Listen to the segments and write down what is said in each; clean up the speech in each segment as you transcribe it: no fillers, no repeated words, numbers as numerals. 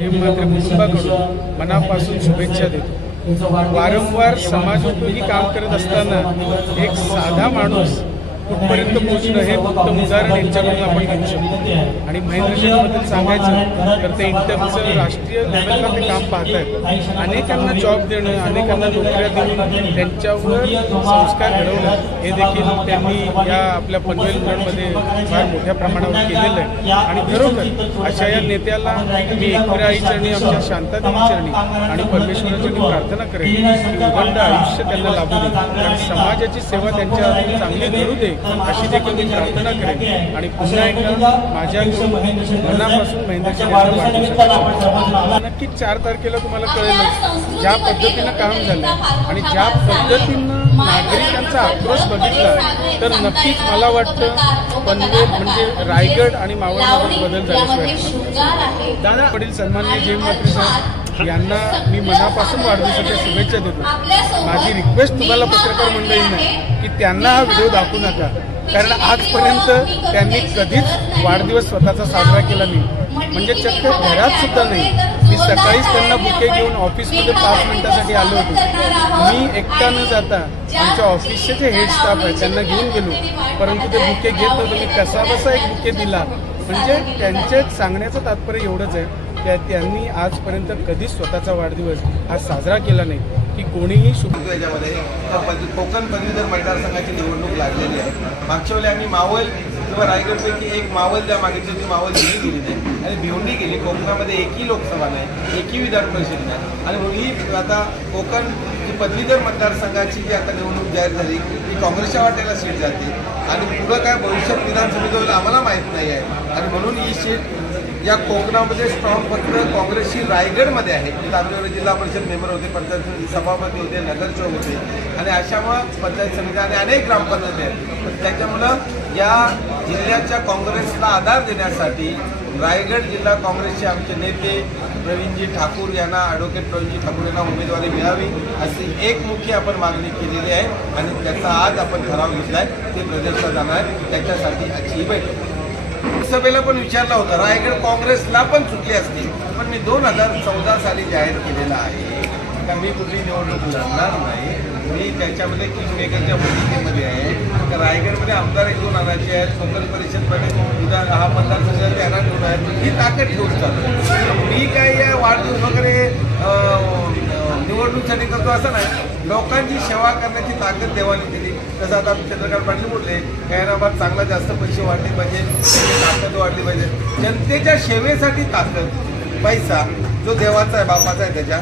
झेममात्रे कुटुंबाकडून मनापासून शुभेच्छा देतो। वारंवार समाजोपयोगी काम करत असताना एक साधा माणूस कुठपर्यंत पोहोचणं हे फक्त उदाहरण यांच्याकडून आपण घेऊ शकतो। आणि महेंद्र शेठबद्दल सांगायचं तर ते इंटरचं राष्ट्रीय लेवलला ते काम पाहत आहेत। अनेकांना जॉब देणं, अनेकांना नोकऱ्या देऊन त्यांच्यावर संस्कार घडवणं हे देखील त्यांनी या आपल्या पनवेल उरणमध्ये फार मोठ्या प्रमाणावर केलेलं आहे। आणि खरोखर अशा या नेत्याला मी एकविरा आईचरणी, आमच्या शांतादेवी चरणी आणि परमेश्वराचरणी प्रार्थना करेन की उदंड आयुष्य त्यांना लाभू दे, कारण समाजाची सेवा त्यांच्या चांगली घडू दे अशी देखील मी प्रार्थना करेन। आणि पुन्हा एकदा माझ्याकडून मनापासून महेंद्र शेठ नक्कीच 4 तारखेला तुम्हाला कळेल ज्या पद्धतीनं काम झालं आणि ज्या पद्धतीनं नागरिकांचा आक्रोश बघितला तर नक्कीच मला वाटतं पनवेल म्हणजे रायगड आणि मावळमध्ये बदल झाल्याशिवाय। दादा वडील सन्माननीय झेममात्रे साहेब यांना मी मनापासून वाढदिवसाच्या शुभेच्छा देतो। माझी रिक्वेस्ट तुम्हाला पत्रकार मंडळींना की त्यांना हा व्हिडिओ दाखवू नका, कारण आजपर्यंत त्यांनी कधीच वाढदिवस स्वतःचा साजरा केला नाही, म्हणजे चक्क घरात सुद्धा नाही। मी सकाळीच त्यांना बुके घेऊन ऑफिसमध्ये 5 मिनिटासाठी आलो होतो। मी एकटा न जाता आमच्या ऑफिसचे जे हेड स्टाफ आहे त्यांना घेऊन गेलो, परंतु ते बुके घेत नव्हतं। मी कसा बसा एक बुके दिला, म्हणजे त्यांचे सांगण्याचं तात्पर्य एवढंच आहे की त्यांनी आजपर्यंत कधीच स्वतःचा वाढदिवस हा साजरा केला नाही की कोणीही याच्यामध्ये कोकण पदवीधर मतदारसंघाची निवडणूक लागलेली आहे। मागच्या वेळी आम्ही मावळ किंवा रायगडपैकी एक मावळ ज्या मागितली होती मावळ दिली गेली नाही आणि भिवंडी गेली। कोकणामध्ये एकही लोकसभा नाही, एकही विधान परिषद नाही आणि मुली आता कोकण जी पदवीधर मतदारसंघाची जी आता निवडणूक जाहीर झाली ती काँग्रेसच्या वाटेला सीट जाते आणि पुढं काय भविष्यात विधानसभेत होईल आम्हाला माहीत नाही आहे। आणि म्हणून ही सीट या कोकणामध्ये स्ट्रॉंग फक्त काँग्रेसची रायगडमध्ये आहे। मी तालुक्यावर जिल्हा परिषद मेंबर होते, पंचायत समिती सभापती होते, नगरसेवक होते आणि अशामुळं पंचायत समिती आणि अनेक ग्रामपंचायती आहेत। त्याच्यामुळं या जिल्ह्याच्या काँग्रेसला आधार देण्यासाठी रायगड जिल्हा काँग्रेसचे आमचे नेते प्रवीणजी ठाकूर यांना ॲडव्होकेट प्रवीणजी ठाकूर यांना उमेदवारी मिळावी अशी एक मुख्य आपण मागणी केलेली आहे आणि त्याचा आज आपण ठराव घेतला आहे, ते प्रदेशला जाणार आहे। त्याच्यासाठी आजची बैठक लोकसभेला पण विचारला होता, रायगड काँग्रेसला पण सुटली असती, पण मी 2014 साली जाहीर केलेला आहे का मी कुठली निवडणूक लढणार नाही। मी त्याच्यामध्ये किंगमेकरच्या भूमिकेमध्ये आहे का रायगडमध्ये आमदार 1-2 आणायचे आहेत, स्वतंत्र परिषदमध्ये हा मतदारसंघात त्यांना निवडून आहेत, ही ताकद ठेवून चालू। मी काय या वाढदिवस वगैरे निवडणुकीसाठी करतो असं नाही, लोकांची सेवा करण्याची ताकद देवाने दिली। तसं आता चंद्रकांत पाटील बोलले खैराबाद चांगला जास्त पैसे वाढले पाहिजे, ताकद वाढली पाहिजे। जनतेच्या सेवेसाठी ताकद, पैसा जो देवाचा आहे बापाचा आहे त्याच्या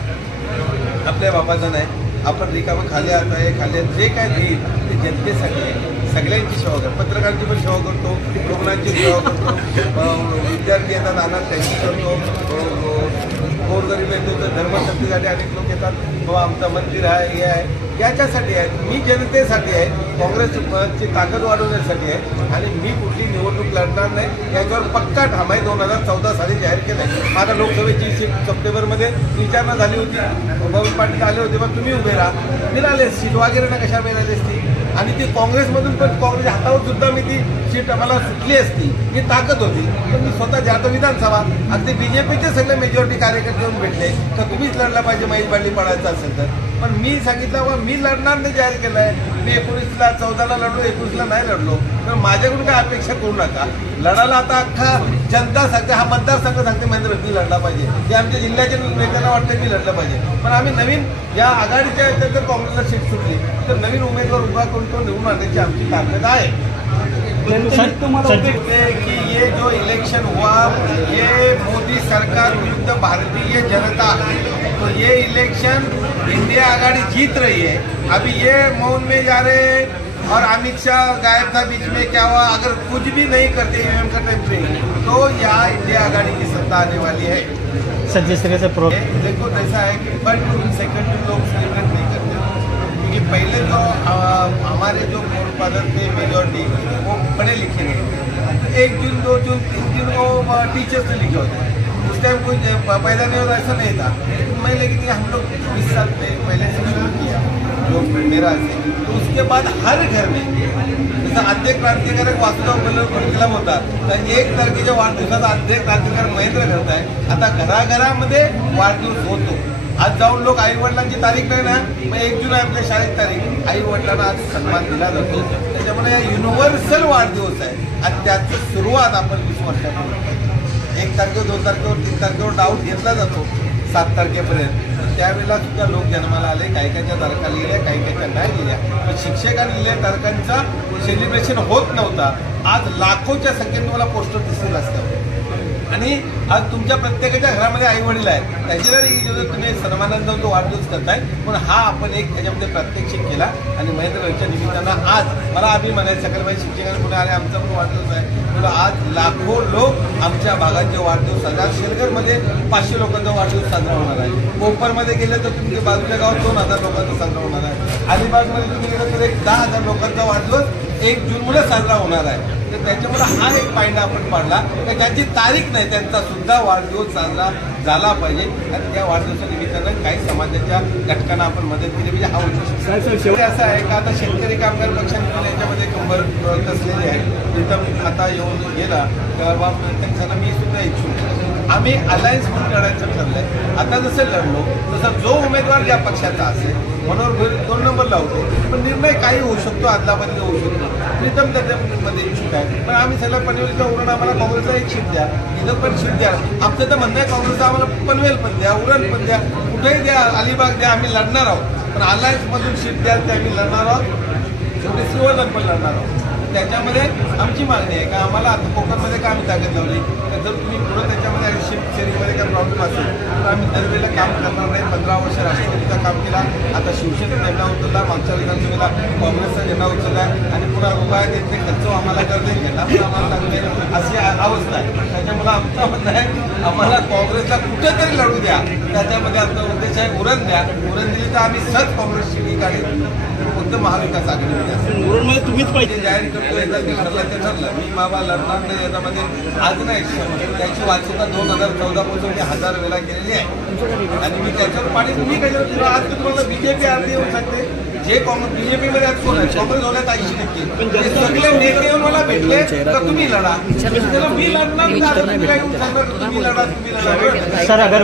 आपल्या बापाचा नाही। आपण रिकामं खाली आता आहे, खाली जे काय देईल ते जनतेसाठी आहे, सगळ्यांची सेवा करतो, पत्रकारांची पण सेवा करतो, रुग्णांची सेवा करतो, विद्यार्थी येतात अनाथ त्यांची करतो, गोरगरीब येतो तर धर्मशक्तीसाठी अनेक लोक येतात, बाबा आमचं मंदिर आहे हे आहे, याच्यासाठी आहे। मी जनतेसाठी आहे, काँग्रेसची ताकद वाढवण्यासाठी आहे आणि मी कुठली निवडणूक लढणार नाही याच्यावर पक्का ठाम आहे। 2014 साली जाहीर केलं आहे। माझा लोकसभेची सीट सप्टेंबरमध्ये विचारणा झाली होती, भाऊ पाटील आले होते, मग तुम्ही उभे राहा, मिळाले सीट वगैरे ना कशा मिळाली असती आणि ती काँग्रेसमधून पण काँग्रेसच्या हातावर सुद्धा मी ती सीट आम्हाला सुटली असती, ही ताकद होती। पण मी स्वतः जातो विधानसभा अगदी BJPचे सगळे मेजॉरिटी कार्यकर्ते येऊन भेटले तर तुम्हीच लढला पाहिजे महेश बांडी पडायचं असेल तर, पण मी सांगितलं मी लढणार नाही जाहीर केलं आहे। मी 19ला 14ला लढलो, 21ला नाही लढलो, तर माझ्याकडून काय अपेक्षा करू नका। लढायला आता अख्खा जनता सांगते, हा मतदारसंघ सांगते महेंद्र मी लढला पाहिजे, ते आमच्या जिल्ह्याच्या नेत्यांना वाटतं मी लढलं पाहिजे, पण आम्ही नवीन या आघाडीच्या याच्यात जर काँग्रेसला सीट सुटली तर नवीन उमेदवार उभा करून तो निवडून आणण्याची आमची ताकद आहे। तुम्हाला कि ये जो इलेक्शन हुआ ये मोदी सरकार विरुद्ध भारतीय जनता, तो ये इलेक्शन इंडिया आघाड़ी जीत रही है। अभी ये मौन में जा रहे हैं और अमित शाह गायब था बीच में, क्या हुआ अगर कुछ भी नहीं करते ईवीएम का टेम्परिंग तो यहाँ इंडिया आघाड़ी की सत्ता आने वाली है। सर जिस तरह से देखो ऐसा है कि बट सेकंड लोग सेलिब्रेट नहीं करते, क्योंकि पहले जो हमारे जो उत्पादन थे मेजॉरिटी वो पढ़े लिखे नहीं थे। 1 जून 2 जून 3 जून वो टीचर्स ने लिखे होते हैं, उस टाइम कोई पैदा नहीं होता ऐसा नहीं था, मैं लेकिन हम लोग 20 साल पहले से शुरू किया जो मेरा से, तो उसके बाद हर घर में जसं आद्य क्रांतिकारक वासुदेव कलम होता, तर 1 तारखेच्या वाढदिवसाचा आद्य क्रांतिकारक महेंद्र करताय. आता घराघरामध्ये वाढदिवस होतो. आज जाऊन लोक आई वडिलांची तारीख नाही ना, मग 1 जुलै आपल्या शाळेत तारीख, आई वडिलांना आज सन्मान दिला जातो. त्याच्यामुळे हा युनिव्हर्सल वाढदिवस आहे आणि त्याची सुरुवात आपण 20 वर्षापूर्वी 1 तारखेवर 2 तारखेवर 3 तारखेवर डाऊट घेतला जातो 7 तारखेपर्यंत. त्यावेळेला सुद्धा लोक जन्माला आले, काही काहीच्या तारखा लिहिल्या, काही काहीच्या नाही लिहिल्या, पण शिक्षकांनी लिहिल्या तारखांचा सेलिब्रेशन होत नव्हता. आज लाखोच्या संख्येने तुम्हाला पोस्टर दिसतील असतं आणि आज तुमच्या प्रत्येकाच्या घरामध्ये आई वडील आहेत, त्याची जरी तुम्ही सन्मानाचा तो वाढदिवस करताय, पण हा आपण एक त्याच्यामध्ये प्रात्यक्षिक केला. आणि महेंद्र भाईच्या निमित्तानं आज मला आम्ही म्हणायचं सकाळी माझ्या शिक्षकांना पुढे आले, आमचा पण वाढदिवस आहे, तुला आज लाखो लोक आमच्या भागाचे वाढदिवस साजरा. शेरगरमध्ये 500 लोकांचा वाढदिवस साजरा होणार आहे. कोपरमध्ये गेले तर तुमच्या बाजूच्या गावात 2000 लोकांचा साजरा होणार आहे. अलिबागमध्ये तुम्ही गेलं तर एक 10,000 लोकांचा वाढदिवस 1 जूनमध्ये साजरा होणार आहे. तर त्याच्यामुळे हा एक पायंडा आपण पाडला की ज्यांची तारीख नाही त्यांचा सुद्धा वाढदिवस साजरा झाला पाहिजे आणि त्या वाढदिवसानिमित्तानं काही समाजाच्या घटकांना आपण मदत केली म्हणजे हा उद्देश. शेवटी असं आहे का आता शेतकरी कामगार पक्षाने याच्यामध्ये कंबर कसलेली आहे. तिथं आता येऊन गेला तेव्हा त्यांना मी सुद्धा इच्छुक, आम्ही अलायन्स म्हणून लढायचं ठरलंय. आता जसं लढलो तसं जो उमेदवार ज्या पक्षाचा असेल मनोहर 2 नंबरला होतो, पण निर्णय काही होऊ शकतो, आदलाबदली होऊ शकतो. प्रीतम त्याच्यामध्ये इच्छुक आहे, पण आम्ही सगळ्या पनवेलच्या उरण आम्हाला काँग्रेसला 1 सीट द्या, इथं पण सीट द्या. आमचं तर म्हणणं आहे काँग्रेसला आम्हाला पनवेल पण द्या, उरण पण द्या, कुठेही द्या, अलिबाग द्या, आम्ही लढणार आहोत. पण अलायन्समधून सीट द्याल ते आम्ही लढणार आहोत, शेवटी श्रीवर्धन पण लढणार आहोत. त्याच्यामध्ये आमची मागणी आहे का आम्हाला आता कोकणमध्ये का आम्ही ताकद लावली तर जर तुम्ही पुढं त्याच्यामध्ये शिफ्ट शेअरिंगमध्ये काय प्रॉब्लेम असेल तर आम्ही दरवेळेला काम करणार नाही. 15 वर्ष राष्ट्रवादीचा काम केला, आता शिवसेनेचा झेंडा उचलला, मागच्या विधानसभेला काँग्रेसचा झेंडा उचलला आणि पुन्हा रुपयात येते खर्च आम्हाला करते, झेंडा पण आम्हाला लागते, अशी अवस्था आहे. त्याच्यामुळे आमचं म्हणणं आहे आम्हाला काँग्रेसला कुठेतरी लढू द्या. त्याच्यामध्ये आमचा उद्देश आहे उरण द्या, उरण दिली तर आम्ही सहज काँग्रेसची टीक आणि फक्त महाविकास आघाडी तुम्हीच पाहिजे जाहीर करतो. एकदा ते ठरलं ते ठरलं, मी बाबा लढणार नाही याच्यामध्ये आज नाही. त्याची वाचता 2014 पासून मी 1000 वेळा केलेली आहे आणि मी त्याच्यावर पाणी तुम्ही काय आज तुम्हाला बीजेपी आरती येऊ शकते. जे काँग्रेस बीजेपीमध्ये आज कोण आहे, काँग्रेस होण्यात 80%. सगळे नेते येऊन मला भेटले तर तुम्ही लढा, मी लढणार तुम्ही लढा, तुम्ही लढा. सर अगर